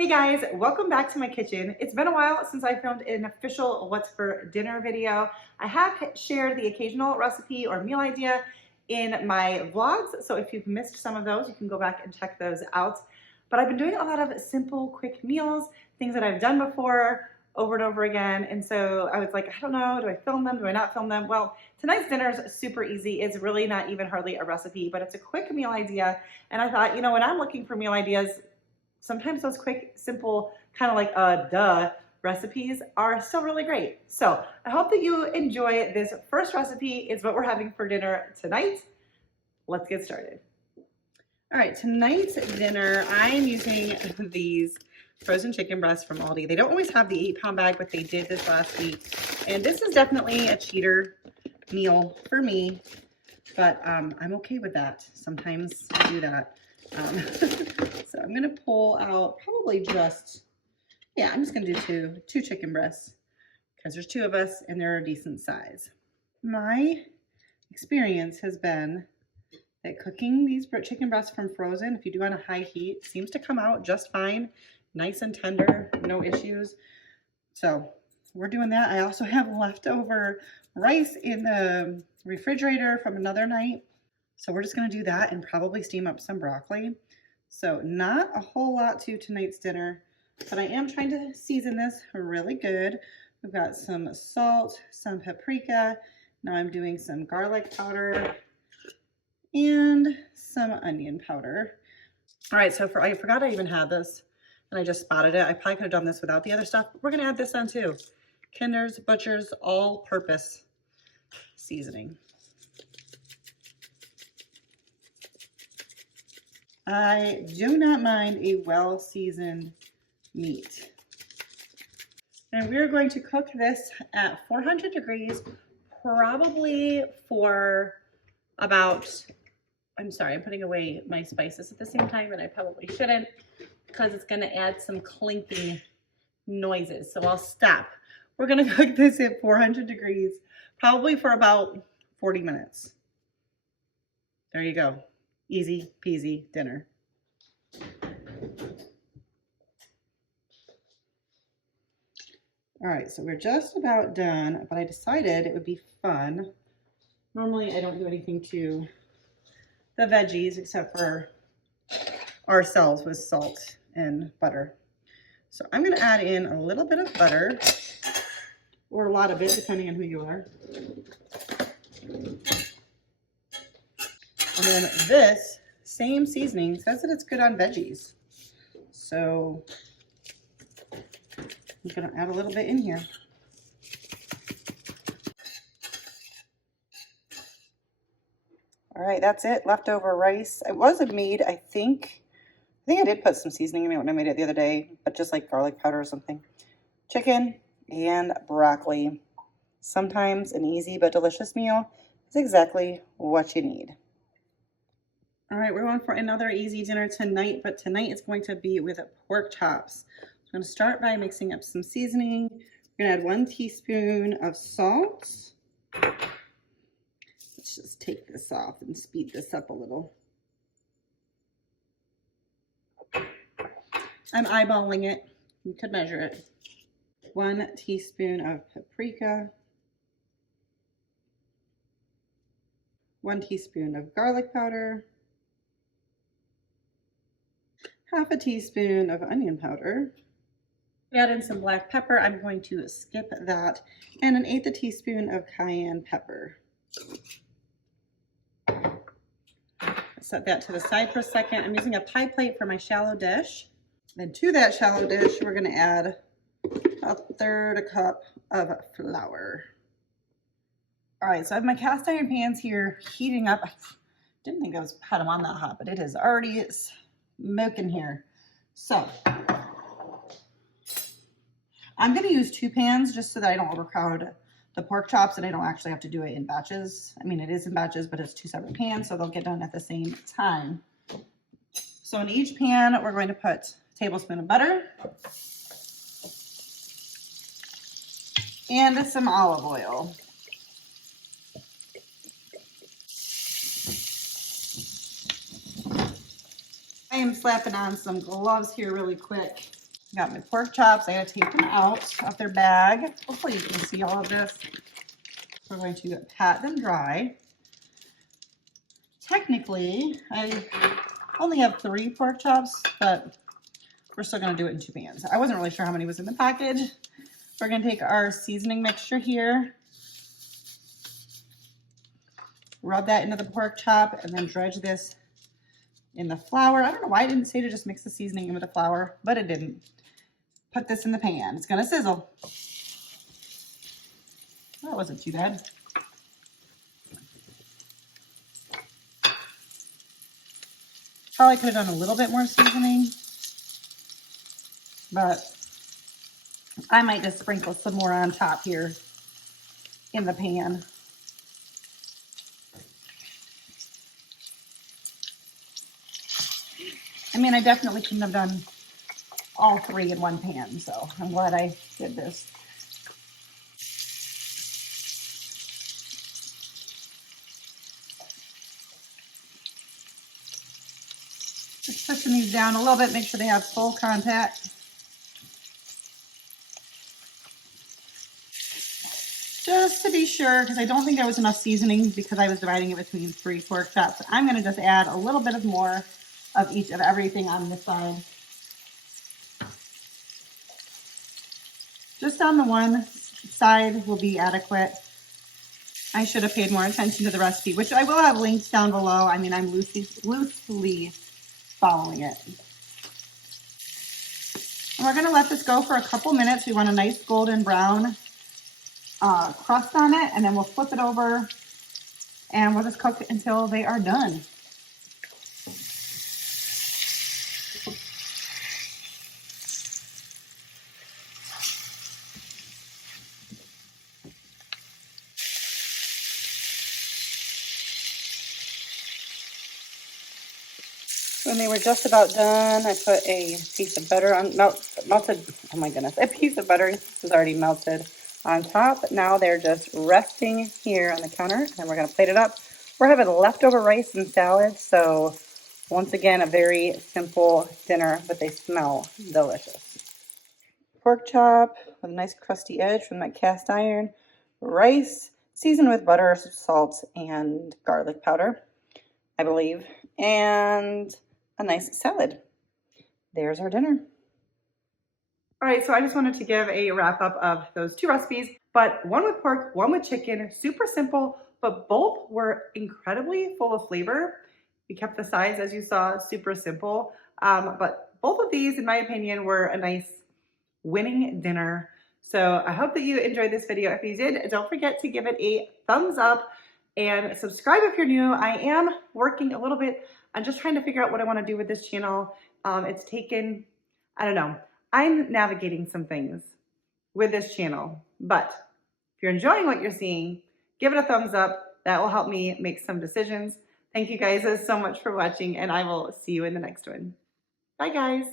Hey guys, welcome back to my kitchen. It's been a while since I filmed an official what's for dinner video. I have shared the occasional recipe or meal idea in my vlogs, so if you've missed some of those, you can go back and check those out. But I've been doing a lot of simple, quick meals, things that I've done before, over and over again, and so I was like, I don't know, do I film them, do I not film them? Well, tonight's dinner is super easy. It's really not even hardly a recipe, but it's a quick meal idea, and I thought, when I'm looking for meal ideas, sometimes those quick, simple, kind of like duh recipes are still really great. So I hope that you enjoy this first recipe. It's what we're having for dinner tonight. Let's get started. All right, tonight's dinner, I'm using these frozen chicken breasts from Aldi. They don't always have the 8-pound bag, but they did this last week. And this is definitely a cheater meal for me, but I'm okay with that. Sometimes I do that. So I'm gonna pull out probably just, I'm just gonna do two chicken breasts because there's 2 of us and they're a decent size. My experience has been that cooking these chicken breasts from frozen, if you do on a high heat, seems to come out just fine, nice and tender, no issues. So we're doing that. I also have leftover rice in the refrigerator from another night. So we're just gonna do that and probably steam up some broccoli. So not a whole lot to tonight's dinner, but I am trying to season this really good. We've got some salt, some paprika. Now I'm doing some garlic powder and some onion powder. All right, so I forgot I even had this and I just spotted it. I probably could have done this without the other stuff. We're gonna add this on too. Kinder's Butcher's all-purpose seasoning. I do not mind a well-seasoned meat. And we're going to cook this at 400 degrees, probably for about, I'm sorry, I'm putting away my spices at the same time, and I probably shouldn't because it's gonna add some clinking noises. So I'll stop. We're gonna cook this at 400 degrees, probably for about 40 minutes. There you go. Easy peasy dinner. All right, so we're just about done, but I decided it would be fun. Normally I don't do anything to the veggies except for ourselves with salt and butter. So I'm gonna add in a little bit of butter, or a lot of it, depending on who you are. And then this same seasoning says that it's good on veggies. So I'm gonna add a little bit in here. All right, that's it, leftover rice. It wasn't made, I think I did put some seasoning in it when I made it the other day, but just like garlic powder or something. Chicken and broccoli. Sometimes an easy but delicious meal is exactly what you need. All right, we're going for another easy dinner tonight, but tonight it's going to be with pork chops. I'm going to start by mixing up some seasoning. We're going to add 1 teaspoon of salt. Let's just take this off and speed this up a little. I'm eyeballing it. You could measure it. 1 teaspoon of paprika. 1 teaspoon of garlic powder. Half a teaspoon of onion powder. Add in some black pepper. I'm going to skip that. And 1/8 teaspoon of cayenne pepper. Set that to the side for a second. I'm using a pie plate for my shallow dish. Then to that shallow dish, we're going to add 1/3 cup of flour. All right, so I have my cast iron pans here heating up. I didn't think I had them on that hot, but it is already smoking here. So I'm going to use 2 pans just so that I don't overcrowd the pork chops and I don't actually have to do it in batches. I mean, it is in batches, but it's 2 separate pans, so they'll get done at the same time. So in each pan, we're going to put a tablespoon of butter and some olive oil. I am slapping on some gloves here really quick Got my pork chops. I gotta take them out of their bag. Hopefully you can see all of this. We're going to pat them dry. Technically, I only have 3 pork chops, but we're still gonna do it in 2 pans. I wasn't really sure how many was in the package. We're gonna take our seasoning mixture here, rub that into the pork chop, and then dredge this in the flour. I don't know why I didn't say to just mix the seasoning in with the flour, but it didn't. Put this in the pan. It's gonna sizzle. That wasn't too bad. Probably could have done a little bit more seasoning, but I might just sprinkle some more on top here in the pan. I mean, I definitely couldn't have done all 3 in 1 pan, so I'm glad I did this. Just pushing these down a little bit, make sure they have full contact. Just to be sure, because I don't think there was enough seasoning because I was dividing it between 3 pork chops. I'm going to just add a little bit of more of each of everything on this side. Just on the one side will be adequate. I should have paid more attention to the recipe, which I will have links down below. I mean, I'm loosely following it. And we're going to let this go for a couple minutes. We want a nice golden brown crust on it, and then we'll flip it over and we'll just cook it until they are done. When they were just about done, I put a piece of butter on, melted, oh my goodness, a piece of butter. This is already melted on top. Now they're just resting here on the counter, and we're gonna plate it up. We're having leftover rice and salad, so once again, a very simple dinner, but they smell delicious. Pork chop with a nice crusty edge from my cast iron. Rice seasoned with butter, salt, and garlic powder, I believe. And a nice salad. There's our dinner. All right, so I just wanted to give a wrap up of those 2 recipes, but one with pork, one with chicken, super simple, but both were incredibly full of flavor. We kept the size, as you saw, super simple, but both of these, in my opinion, were a nice winning dinner. So I hope that you enjoyed this video. If you did, don't forget to give it a thumbs up and subscribe if you're new. I am working a little bit. I'm just trying to figure out what I want to do with this channel. It's taken, I don't know. I'm navigating some things with this channel, but if you're enjoying what you're seeing, give it a thumbs up. That will help me make some decisions. Thank you guys so much for watching, and I will see you in the next one. Bye, guys.